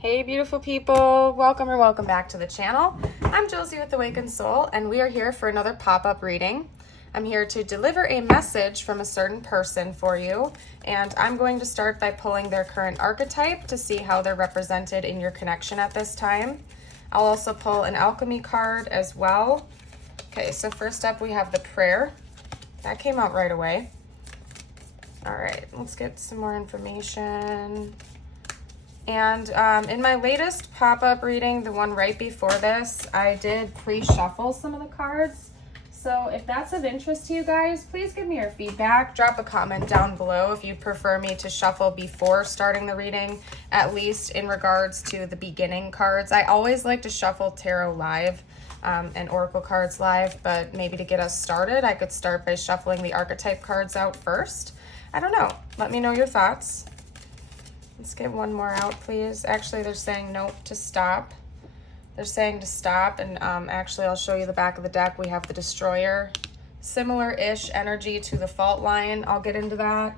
Hey beautiful people, welcome or welcome back to the channel. I'm Josie with Awakened Soul and we are here for another pop-up reading. I'm here to deliver a message from a certain person for you, and I'm going to start by pulling their current archetype to see how they're represented in your connection at this time. I'll also pull an alchemy card as well. Okay, so first up we have the prayer. That came out right away. All right, let's get some more information. And in my latest pop-up reading, the one right before this, I did pre-shuffle some of the cards. So if that's of interest to you guys, please give me your feedback. Drop a comment down below if you'd prefer me to shuffle before starting the reading, at least in regards to the beginning cards. I always like to shuffle tarot live and oracle cards live, but maybe to get us started, I could start by shuffling the archetype cards out first. I don't know. Let me know your thoughts. Let's get one more out, please. Actually, they're saying nope to stop. They're saying to stop, and actually, I'll show you the back of the deck. We have the Destroyer. Similar-ish energy to the Fault Line. I'll get into that.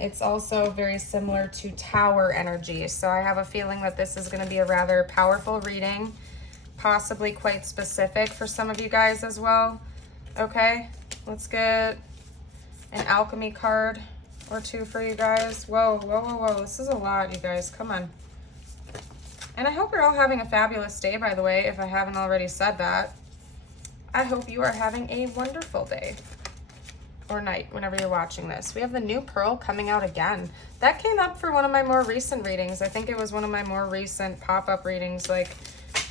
It's also very similar to Tower energy, so I have a feeling that this is going to be a rather powerful reading, possibly quite specific for some of you guys as well. Okay, let's get an alchemy card or two for you guys. Whoa, whoa, whoa, whoa. This is a lot, you guys. Come on. And I hope you're all having a fabulous day, by the way, if I haven't already said that. I hope you are having a wonderful day or night whenever you're watching this. We have the new Pearl coming out again. That came up for one of my more recent readings. I think it was one of my more recent pop-up readings, like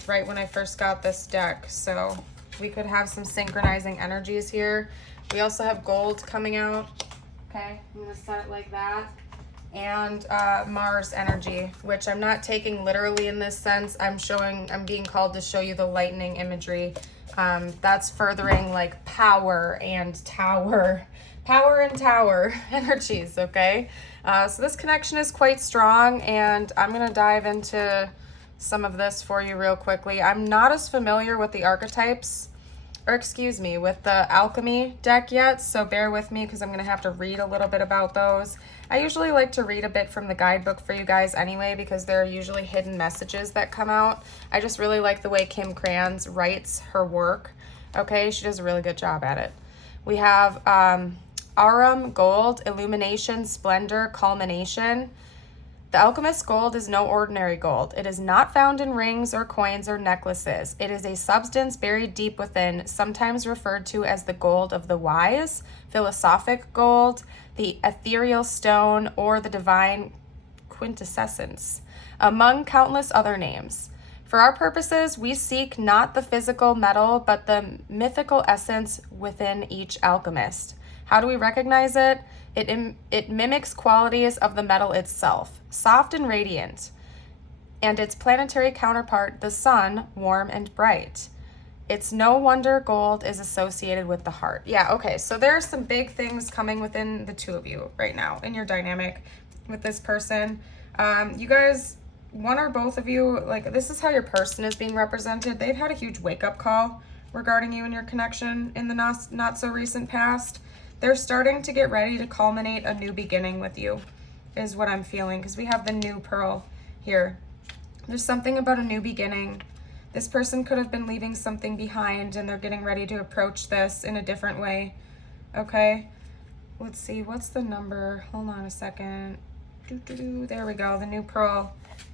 right when I first got this deck. So we could have some synchronizing energies here. We also have gold coming out. Okay, I'm gonna set it like that. And Mars energy, which I'm not taking literally in this sense. I'm being called to show you the lightning imagery. That's furthering like power and tower energies, okay? So this connection is quite strong, and I'm gonna dive into some of this for you real quickly. I'm not as familiar with the archetypes, or excuse me, with the alchemy deck yet, so bear with me because I'm going to have to read a little bit about those. I usually like to read a bit from the guidebook for you guys anyway, because there are usually hidden messages that come out. I just really like the way Kim Krans writes her work. Okay, she does a really good job at it. We have Aurum Gold, Illumination, Splendor, Culmination. The alchemist gold is no ordinary gold. It is not found in rings or coins or necklaces. It is a substance buried deep within, sometimes referred to as the gold of the wise, philosophic gold, the ethereal stone, or the divine quintessence, among countless other names. For our purposes, we seek not the physical metal, but the mythical essence within each alchemist. How do we recognize it? It mimics qualities of the metal itself, soft and radiant, and its planetary counterpart, the sun, warm and bright. It's no wonder gold is associated with the heart. Yeah, okay, so there are some big things coming within the two of you right now in your dynamic with this person. You guys, one or both of you, like, this is how your person is being represented. They've had a huge wake-up call regarding you and your connection in the not so recent past. They're starting to get ready to culminate a new beginning with you, is what I'm feeling, because we have the new Pearl here. There's something about a new beginning. This person could have been leaving something behind, and they're getting ready to approach this in a different way. Okay, let's see, what's the number? Hold on a second. There we go, the new Pearl.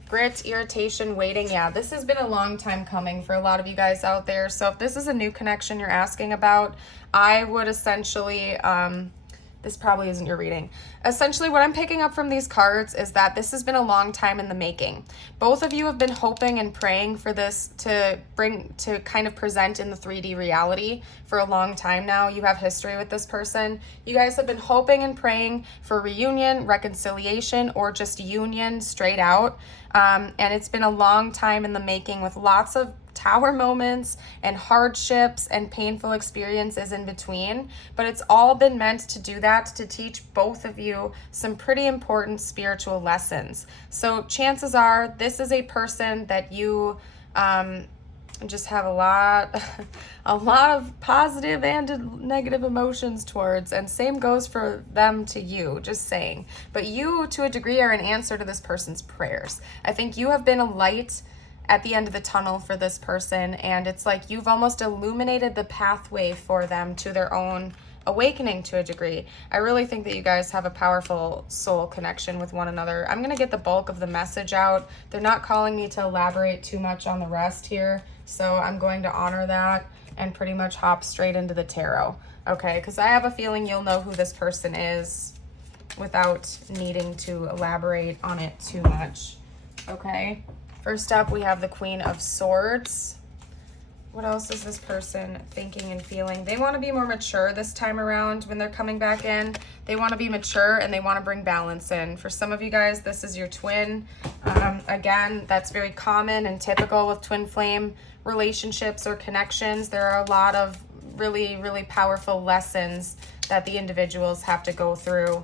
Grit, irritation, waiting. Yeah, this has been a long time coming for a lot of you guys out there. So if this is a new connection you're asking about, I would essentially, this probably isn't your reading. Essentially, what I'm picking up from these cards is that this has been a long time in the making. Both of you have been hoping and praying for this to kind of present in the 3D reality for a long time now. You have history with this person. You guys have been hoping and praying for reunion, reconciliation, or just union straight out. And it's been a long time in the making with lots of tower moments and hardships and painful experiences in between, but it's all been meant to do that, to teach both of you some pretty important spiritual lessons. So chances are this is a person that you and just have a lot a lot of positive and negative emotions towards, and same goes for them to you, just saying. But you, to a degree, are an answer to this person's prayers. I think you have been a light at the end of the tunnel for this person, and it's like you've almost illuminated the pathway for them to their own awakening to a degree. I really think that you guys have a powerful soul connection with one another. I'm going to get the bulk of the message out. They're not calling me to elaborate too much on the rest here, so I'm going to honor that and pretty much hop straight into the tarot, okay? Because I have a feeling you'll know who this person is without needing to elaborate on it too much, okay? First up, we have the Queen of Swords. What else is this person thinking and feeling? They want to be more mature this time around when they're coming back in. They want to be mature and they want to bring balance in. For some of you guys, this is your twin. Again, that's very common and typical with twin flame relationships or connections. There are a lot of really, really powerful lessons that the individuals have to go through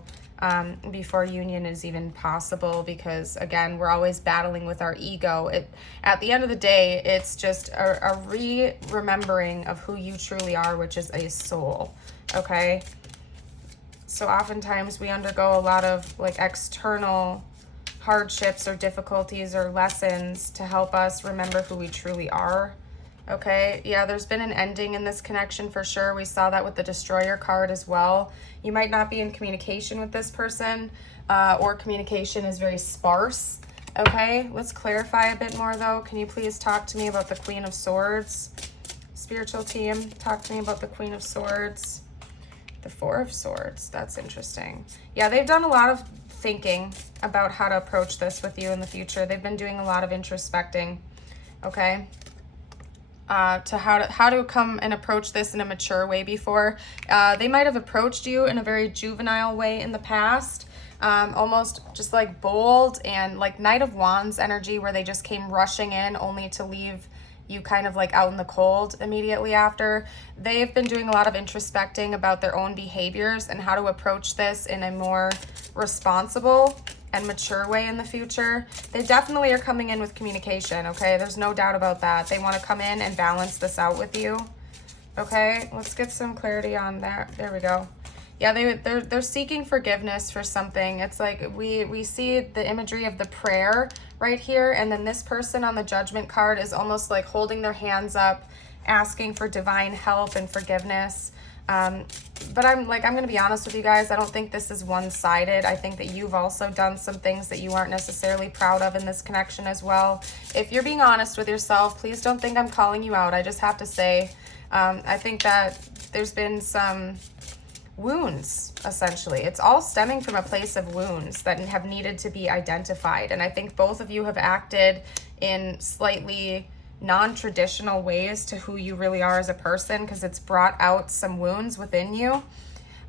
before union is even possible, because again, we're always battling with our ego. At the end of the day, it's just a remembering of who you truly are, which is a soul, okay? So oftentimes we undergo a lot of like external hardships or difficulties or lessons to help us remember who we truly are. Okay, yeah, there's been an ending in this connection for sure. We saw that with the Destroyer card as well. You might not be in communication with this person, or communication is very sparse. Okay, let's clarify a bit more though. Can you please talk to me about the Queen of Swords? Spiritual team, talk to me about the Queen of Swords. The Four of Swords, that's interesting. Yeah, they've done a lot of thinking about how to approach this with you in the future. They've been doing a lot of introspecting, okay? To how to come and approach this in a mature way before. They might have approached you in a very juvenile way in the past, almost just like bold and like Knight of Wands energy, where they just came rushing in only to leave you kind of like out in the cold immediately after. They've been doing a lot of introspecting about their own behaviors and how to approach this in a more responsible and mature way in the future. They definitely are coming in with communication, okay? There's no doubt about that. They want to come in and balance this out with you, okay? Let's get some clarity on that. There we go. Yeah, they're seeking forgiveness for something. It's like we see the imagery of the prayer right here, and then this person on the Judgment card is almost like holding their hands up, asking for divine help and forgiveness. But I'm going to be honest with you guys. I don't think this is one-sided. I think that you've also done some things that you aren't necessarily proud of in this connection as well. If you're being honest with yourself, please don't think I'm calling you out. I just have to say, I think that there's been some wounds, essentially. It's all stemming from a place of wounds that have needed to be identified. And I think both of you have acted in slightly non-traditional ways to who you really are as a person, because it's brought out some wounds within you.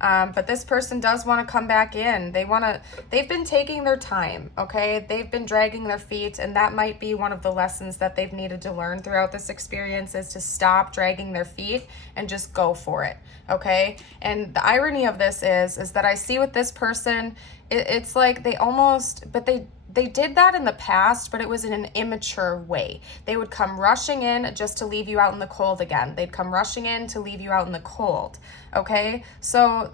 But this person does want to come back in. They've been taking their time, okay? They've been dragging their feet, and that might be one of the lessons that they've needed to learn throughout this experience, is to stop dragging their feet and just go for it, okay? And the irony of this is that I see with this person, it's like they did that in the past, but it was in an immature way. They would come rushing in just to leave you out in the cold again. They'd come rushing in to leave you out in the cold, okay? So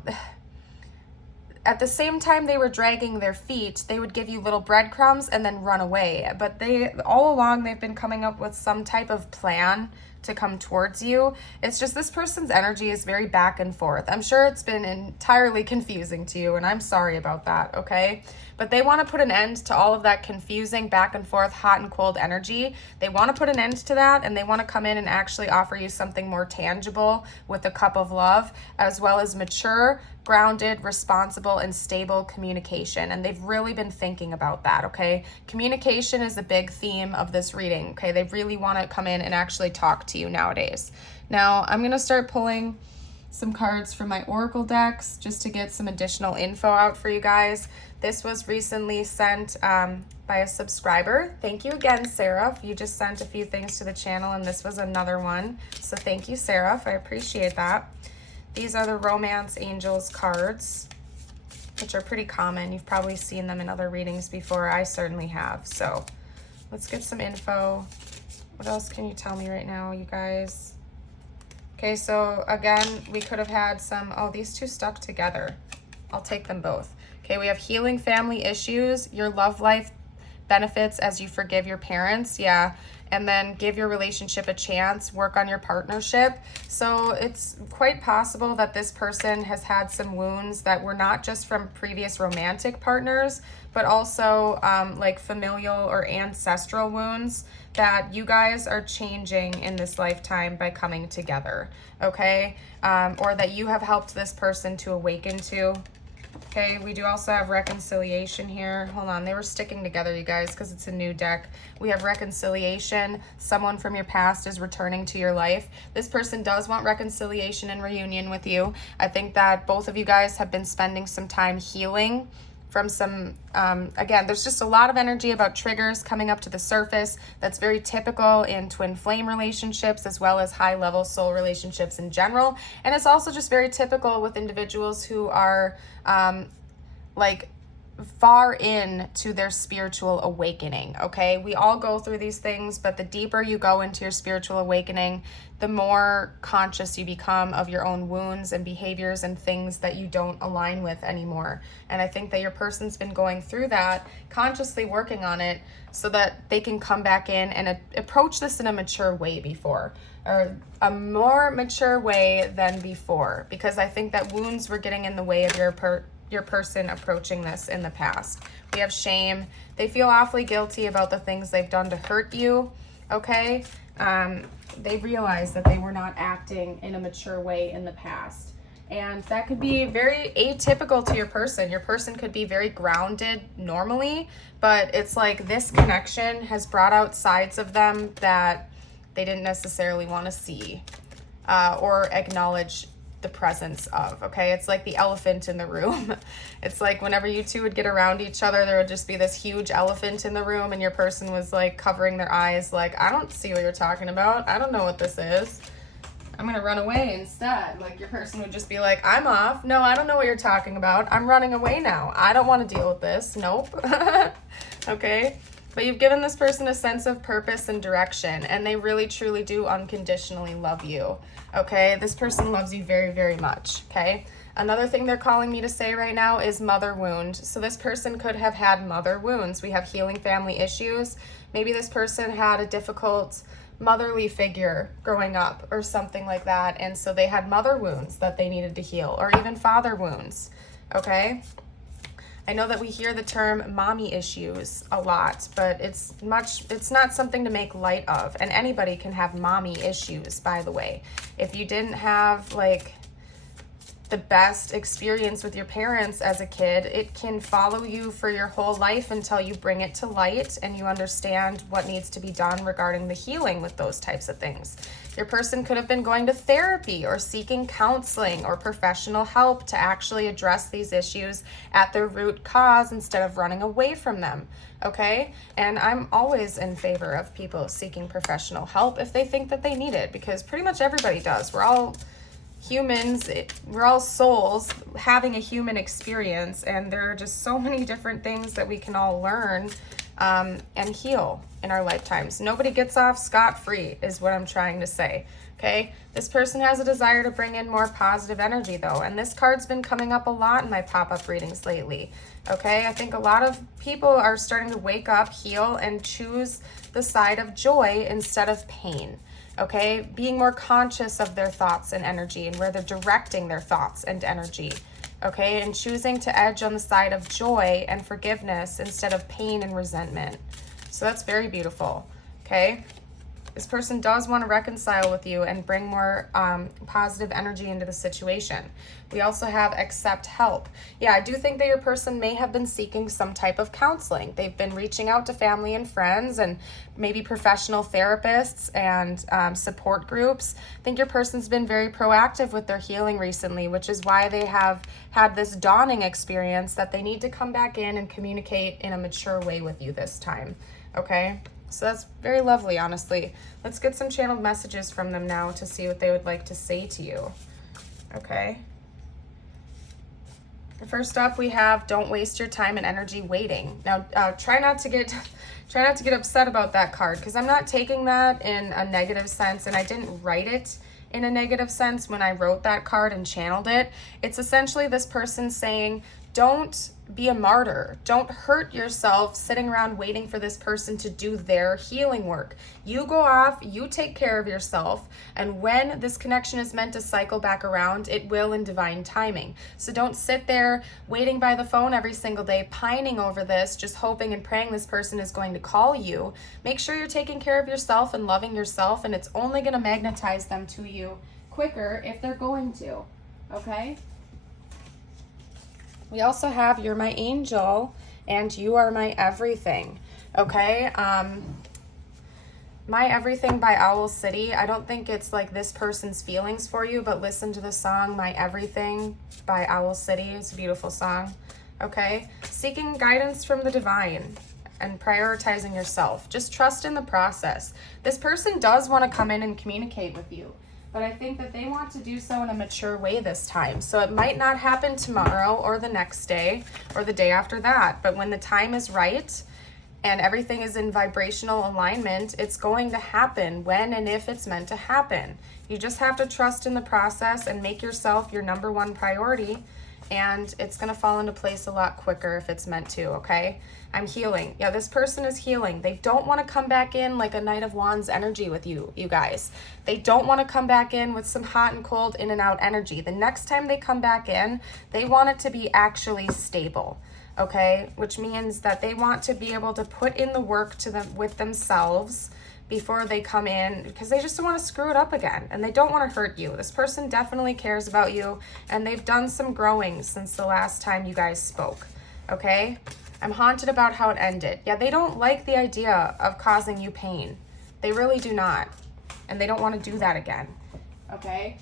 at the same time they were dragging their feet, they would give you little breadcrumbs and then run away. But all along, they've been coming up with some type of plan to come towards you. It's just this person's energy is very back and forth. I'm sure it's been entirely confusing to you, and I'm sorry about that, okay? But they want to put an end to all of that confusing back and forth, hot and cold energy. They want to put an end to that, and they want to come in and actually offer you something more tangible with a cup of love, as well as mature, grounded, responsible, and stable communication. And they've really been thinking about that, okay? Communication is a big theme of this reading, okay? They really want to come in and actually talk to you nowadays. Now, I'm going to start pulling some cards from my Oracle decks just to get some additional info out for you guys. This was recently sent by a subscriber. Thank you again, Seraph. You just sent a few things to the channel, and this was another one. So thank you, Seraph. I appreciate that. These are the Romance Angels cards, which are pretty common. You've probably seen them in other readings before. I certainly have. So let's get some info What else can you tell me right now, you guys? Okay, so again, we could have had some, oh, these two stuck together. I'll take them both. Okay, we have healing family issues, your love life benefits as you forgive your parents, yeah, and then give your relationship a chance, work on your partnership. So it's quite possible that this person has had some wounds that were not just from previous romantic partners, but also like familial or ancestral wounds that you guys are changing in this lifetime by coming together, okay? Or that you have helped this person to awaken to. Okay, we do also have reconciliation here. Hold on, they were sticking together, you guys, because it's a new deck. We have reconciliation. Someone from your past is returning to your life. This person does want reconciliation and reunion with you. I think that both of you guys have been spending some time healing from some, again, there's just a lot of energy about triggers coming up to the surface. That's very typical in twin flame relationships as well as high level soul relationships in general. And it's also just very typical with individuals who are like far in to their spiritual awakening, okay? We all go through these things, but the deeper you go into your spiritual awakening, the more conscious you become of your own wounds and behaviors and things that you don't align with anymore. And I think that your person's been going through that, consciously working on it so that they can come back in and approach this in a mature way before, or a more mature way than before, because I think that wounds were getting in the way of your person approaching this in the past. We have shame. They feel awfully guilty about the things they've done to hurt you, okay? They realize that they were not acting in a mature way in the past. And that could be very atypical to your person. Your person could be very grounded normally, but it's like this connection has brought out sides of them that they didn't necessarily want to see or acknowledge the presence of, okay? It's like the elephant in the room. It's like whenever you two would get around each other, there would just be this huge elephant in the room and your person was like covering their eyes like, I don't see what you're talking about. I don't know what this is. I'm gonna run away instead. Like your person would just be like, I'm off. No, I don't know what you're talking about. I'm running away now. I don't want to deal with this. Nope. Okay? But you've given this person a sense of purpose and direction, and they really, truly do unconditionally love you, okay? This person loves you very, very much, okay? Another thing they're calling me to say right now is mother wound. So this person could have had mother wounds. We have healing family issues. Maybe this person had a difficult motherly figure growing up or something like that, and so they had mother wounds that they needed to heal, or even father wounds, okay? I know that we hear the term mommy issues a lot, but it's not something to make light of. And anybody can have mommy issues, by the way. If you didn't have like the best experience with your parents as a kid, it can follow you for your whole life until you bring it to light and you understand what needs to be done regarding the healing with those types of things. Your person could have been going to therapy or seeking counseling or professional help to actually address these issues at their root cause instead of running away from them, okay? And I'm always in favor of people seeking professional help if they think that they need it, because pretty much everybody does. We're all humans, we're all souls having a human experience, and there are just so many different things that we can all learn and heal in our lifetimes. Nobody gets off scot-free is what I'm trying to say, okay? This person has a desire to bring in more positive energy though, and this card's been coming up a lot in my pop-up readings lately, okay? I think a lot of people are starting to wake up, heal, and choose the side of joy instead of pain. Okay, being more conscious of their thoughts and energy and where they're directing their thoughts and energy. Okay, and choosing to edge on the side of joy and forgiveness instead of pain and resentment. So that's very beautiful. Okay, this person does want to reconcile with you and bring more positive energy into the situation. We also have accept help. Yeah, I do think that your person may have been seeking some type of counseling. They've been reaching out to family and friends and maybe professional therapists and support groups. I think your person's been very proactive with their healing recently, which is why they have had this dawning experience that they need to come back in and communicate in a mature way with you this time, okay? So that's very lovely, honestly. Let's get some channeled messages from them now to see what they would like to say to you, okay? First up, we have don't waste your time and energy waiting. Now, try not to get upset about that card, because I'm not taking that in a negative sense, and I didn't write it in a negative sense when I wrote that card and channeled it. It's essentially this person saying, don't be a martyr. Don't hurt yourself sitting around waiting for this person to do their healing work. You go off, you take care of yourself, and when this connection is meant to cycle back around, it will in divine timing. So don't sit there waiting by the phone every single day, pining over this, just hoping and praying this person is going to call you. Make sure you're taking care of yourself and loving yourself, and it's only going to magnetize them to you quicker if they're going to, okay? We also have you're my angel and you are my everything, okay? My Everything by Owl City. I don't think it's like this person's feelings for you, but listen to the song My Everything by Owl City. It's a beautiful song, okay? Seeking guidance from the divine and prioritizing yourself. Just trust in the process. This person does want to come in and communicate with you, but I think that they want to do so in a mature way this time. So it might not happen tomorrow or the next day or the day after that, but when the time is right and everything is in vibrational alignment, it's going to happen when and if it's meant to happen. You just have to trust in the process and make yourself your number one priority, and it's gonna fall into place a lot quicker if it's meant to, okay? I'm healing. Yeah, this person is healing. They don't want to come back in like a Knight of Wands energy with you guys. They don't want to come back in with some hot and cold in and out energy. The next time they come back in, they want it to be actually stable, okay? Which means that they want to be able to put in the work to them with themselves before they come in, because they just don't want to screw it up again, and they don't want to hurt you. This person definitely cares about you, and they've done some growing since the last time you guys spoke, okay? I'm haunted about how it ended. Yeah, they don't like the idea of causing you pain. They really do not, and they don't want to do that again, okay?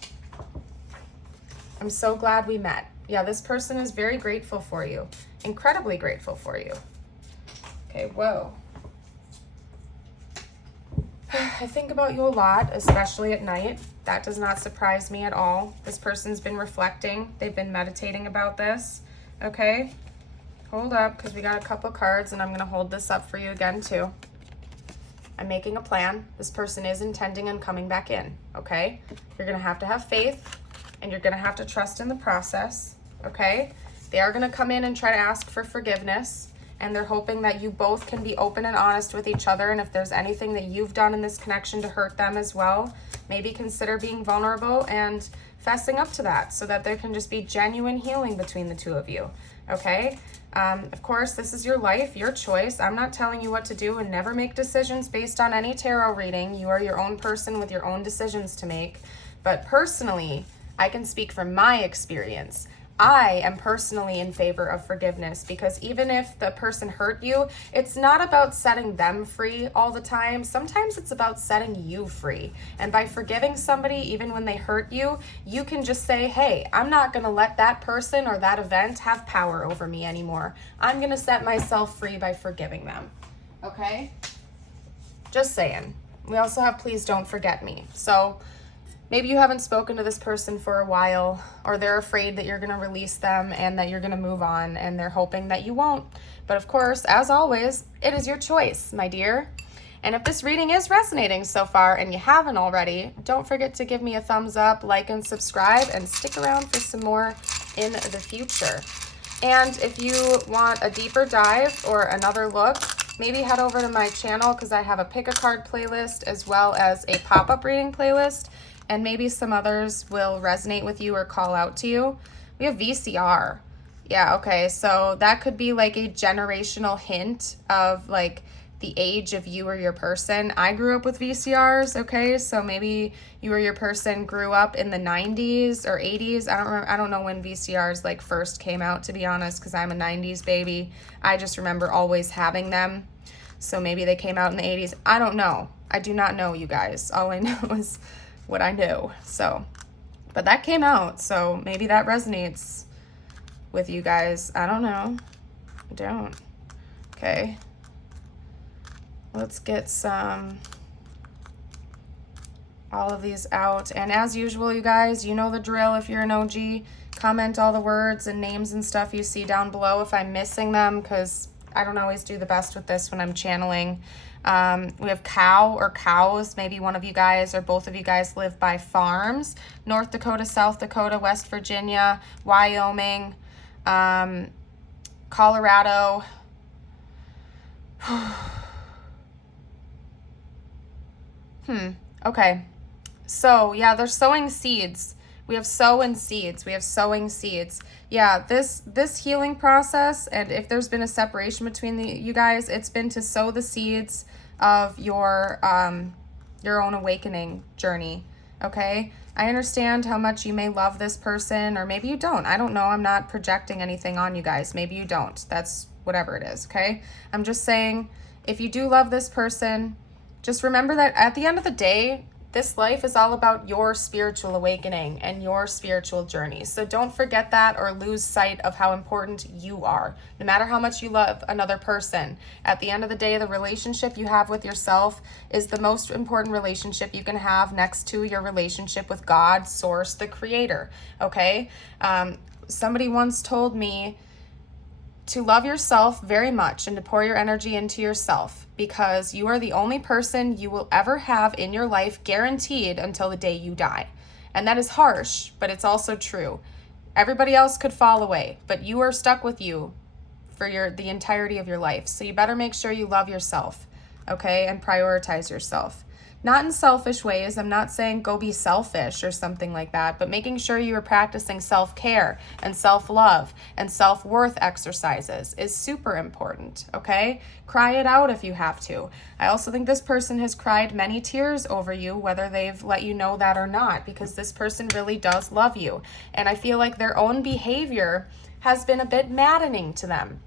I'm so glad we met. Yeah, this person is very grateful for you, incredibly grateful for you. Okay, whoa. I think about you a lot, especially at night. That does not surprise me at all. This person's been reflecting. They've been meditating about this, okay? Hold up, because we got a couple cards, and I'm going to hold this up for you again, too. I'm making a plan. This person is intending on coming back in, okay? You're going to have faith, and you're going to have to trust in the process, okay? They are going to come in and try to ask for forgiveness, and they're hoping that you both can be open and honest with each other, and if there's anything that you've done in this connection to hurt them as well, maybe consider being vulnerable and fessing up to that so that there can just be genuine healing between the two of you, okay? Of course, this is your life, your choice. I'm not telling you what to do, and never make decisions based on any tarot reading. You are your own person with your own decisions to make. But personally, I can speak from my experience. I am personally in favor of forgiveness, because even if the person hurt you, it's not about setting them free all the time. Sometimes it's about setting you free. And by forgiving somebody, even when they hurt you, you can just say, hey, I'm not going to let that person or that event have power over me anymore. I'm going to set myself free by forgiving them. Okay? Just saying. We also have please don't forget me. So maybe you haven't spoken to this person for a while, or they're afraid that you're going to release them and that you're going to move on, and they're hoping that you won't. But of course, as always, it is your choice, my dear. And if this reading is resonating so far and you haven't already, don't forget to give me a thumbs up, like, and subscribe, and stick around for some more in the future. And if you want a deeper dive or another look, maybe head over to my channel, because I have a pick a card playlist as well as a pop-up reading playlist. And maybe some others will resonate with you or call out to you. We have VCR. Yeah, okay, so that could be like a generational hint of like the age of you or your person. I grew up with VCRs, okay, so maybe you or your person grew up in the 90s or 80s. I don't know when VCRs like first came out, to be honest, because I'm a 90s baby. I just remember always having them. So maybe they came out in the 80s. I don't know. I do not know, you guys. All I know is what I know. So, but that came out, so maybe that resonates with you guys. I don't know. I don't. Okay. Let's get some all of these out. And as usual, you guys, you know the drill. If you're an OG, comment all the words and names and stuff you see down below if I'm missing them, because I don't always do the best with this when I'm channeling. We have cow or cows. Maybe one of you guys or both of you guys live by farms. North Dakota, South Dakota, West Virginia, Wyoming, Colorado. Okay. So yeah, they're sowing seeds. We have sow and seeds. We have sowing seeds. Yeah, this healing process, and if there's been a separation between you guys, it's been to sow the seeds of your own awakening journey. Okay? I understand how much you may love this person, or maybe you don't. I don't know. I'm not projecting anything on you guys. Maybe you don't. That's whatever it is, okay? I'm just saying, if you do love this person, just remember that at the end of the day, this life is all about your spiritual awakening and your spiritual journey. So don't forget that or lose sight of how important you are. No matter how much you love another person, at the end of the day, the relationship you have with yourself is the most important relationship you can have next to your relationship with God, Source, the Creator, okay? Somebody once told me to love yourself very much and to pour your energy into yourself, because you are the only person you will ever have in your life, guaranteed, until the day you die. And that is harsh, but it's also true. Everybody else could fall away, but you are stuck with you for the entirety of your life. So you better make sure you love yourself, okay, and prioritize yourself. Not in selfish ways. I'm not saying go be selfish or something like that, but making sure you are practicing self-care and self-love and self-worth exercises is super important, okay? Cry it out if you have to. I also think this person has cried many tears over you, whether they've let you know that or not, because this person really does love you. And I feel like their own behavior has been a bit maddening to them,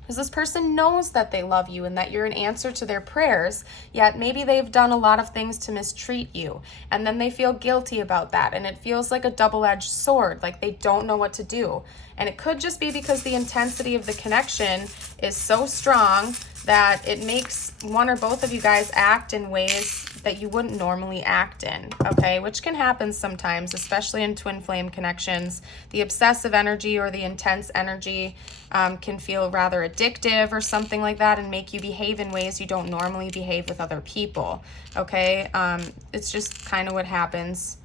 because this person knows that they love you and that you're an answer to their prayers, yet maybe they've done a lot of things to mistreat you, and then they feel guilty about that, and it feels like a double-edged sword, like they don't know what to do. And it could just be because the intensity of the connection is so strong that it makes one or both of you guys act in ways that you wouldn't normally act in, okay? Which can happen sometimes, especially in twin flame connections. The obsessive energy or the intense energy can feel rather addictive or something like that, and make you behave in ways you don't normally behave with other people, okay? It's just kind of what happens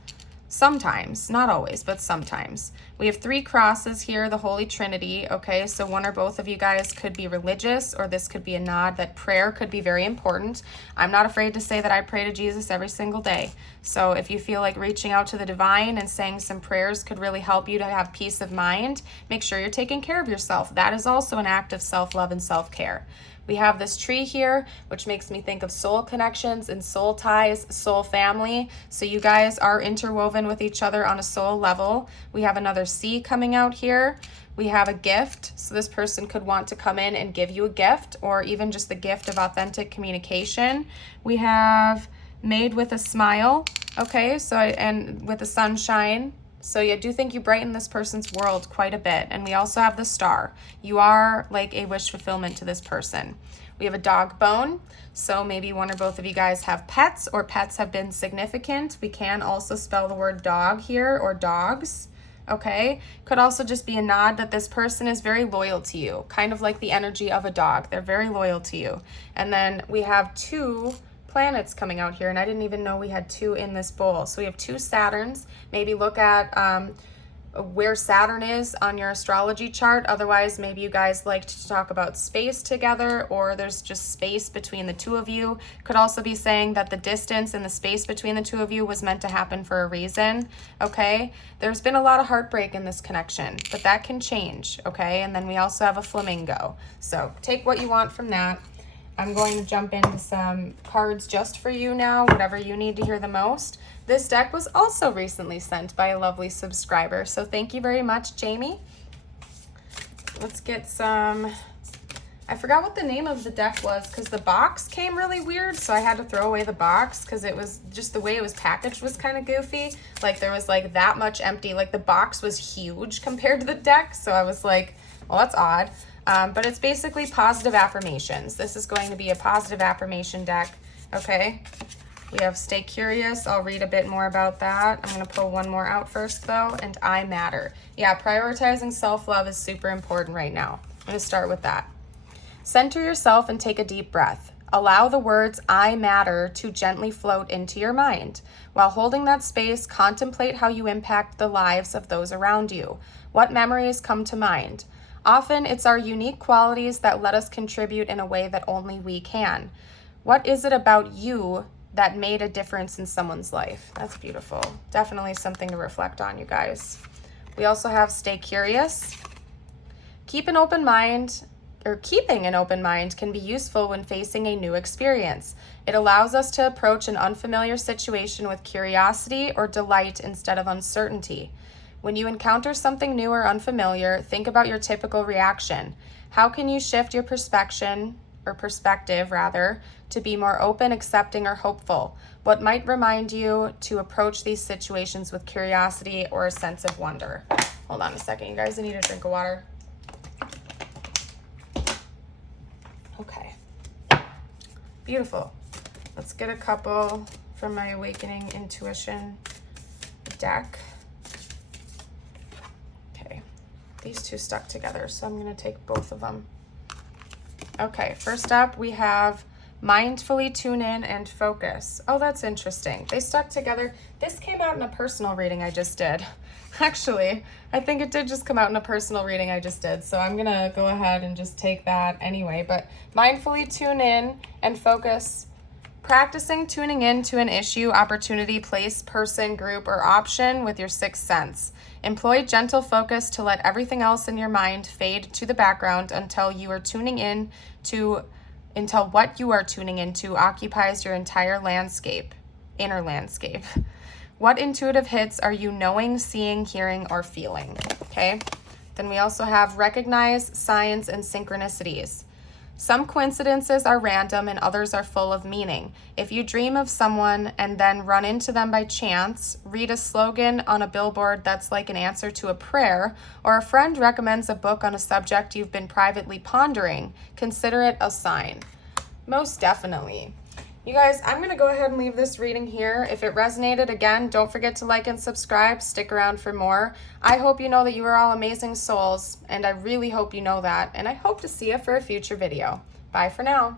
sometimes, not always, but sometimes. We have 3 crosses here, the Holy Trinity, okay? So one or both of you guys could be religious, or this could be a nod that prayer could be very important. I'm not afraid to say that I pray to Jesus every single day. So if you feel like reaching out to the divine and saying some prayers could really help you to have peace of mind, make sure you're taking care of yourself. That is also an act of self-love and self-care. We have this tree here, which makes me think of soul connections and soul ties, soul family. So you guys are interwoven with each other on a soul level. We have another C coming out here. We have a gift. So this person could want to come in and give you a gift, or even just the gift of authentic communication. We have made with a smile. Okay, so and with the sunshine. So I do think you brighten this person's world quite a bit. And we also have the star. You are like a wish fulfillment to this person. We have a dog bone. So maybe one or both of you guys have pets, or pets have been significant. We can also spell the word dog here, or dogs. Okay, could also just be a nod that this person is very loyal to you, kind of like the energy of a dog. They're very loyal to you. And then we have 2 planets coming out here, and I didn't even know we had 2 in this bowl. So we have 2 Saturns. Maybe look at where Saturn is on your astrology chart. Otherwise, maybe you guys like to talk about space together, or there's just space between the 2 of you. Could also be saying that the distance and the space between the 2 of you was meant to happen for a reason, okay? There's been a lot of heartbreak in this connection, but that can change, okay? And then we also have a flamingo. So take what you want from that. I'm going to jump into some cards just for you now, whatever you need to hear the most. This deck was also recently sent by a lovely subscriber, so thank you very much, Jamie. Let's get some... I forgot what the name of the deck was, because the box came really weird, so I had to throw away the box, because it was just the way it was packaged was kind of goofy. Like, there was like that much empty, like the box was huge compared to the deck, so I was like, well, that's odd. But it's basically positive affirmations. This is going to be a positive affirmation deck, okay? We have stay curious. I'll read a bit more about that. I'm going to pull one more out first though. And I matter. Yeah, prioritizing self-love is super important right now. I'm going to start with that. Center yourself and take a deep breath. Allow the words I matter to gently float into your mind. While holding that space, contemplate how you impact the lives of those around you. What memories come to mind? Often it's our unique qualities that let us contribute in a way that only we can. What is it about you that made a difference in someone's life? That's beautiful. Definitely something to reflect on, you guys. We also have stay curious. Keeping an open mind can be useful when facing a new experience. It allows us to approach an unfamiliar situation with curiosity or delight instead of uncertainty. When you encounter something new or unfamiliar, think about your typical reaction. How can you shift your perspective, to be more open, accepting, or hopeful? What might remind you to approach these situations with curiosity or a sense of wonder? Hold on a second, you guys. I need a drink of water. Okay. Beautiful. Let's get a couple from my Awakening Intuition deck. Okay. These two stuck together, so I'm going to take both of them. Okay, first up we have mindfully tune in and focus. Oh, that's interesting. They stuck together. This came out in a personal reading I just did. Actually, I think it did just come out in a personal reading I just did. So I'm going to go ahead and just take that anyway. But mindfully tune in and focus. Practicing tuning in to an issue, opportunity, place, person, group, or option with your sixth sense. Employ gentle focus to let everything else in your mind fade to the background until what you are tuning into occupies your entire inner landscape. What intuitive hits are you knowing, seeing, hearing, or feeling? Okay. Then we also have recognize signs and synchronicities. Some coincidences are random and others are full of meaning. If you dream of someone and then run into them by chance, read a slogan on a billboard that's like an answer to a prayer, or a friend recommends a book on a subject you've been privately pondering, consider it a sign. Most definitely. You guys, I'm going to go ahead and leave this reading here. If it resonated, again, don't forget to like and subscribe. Stick around for more. I hope you know that you are all amazing souls, and I really hope you know that, and I hope to see you for a future video. Bye for now.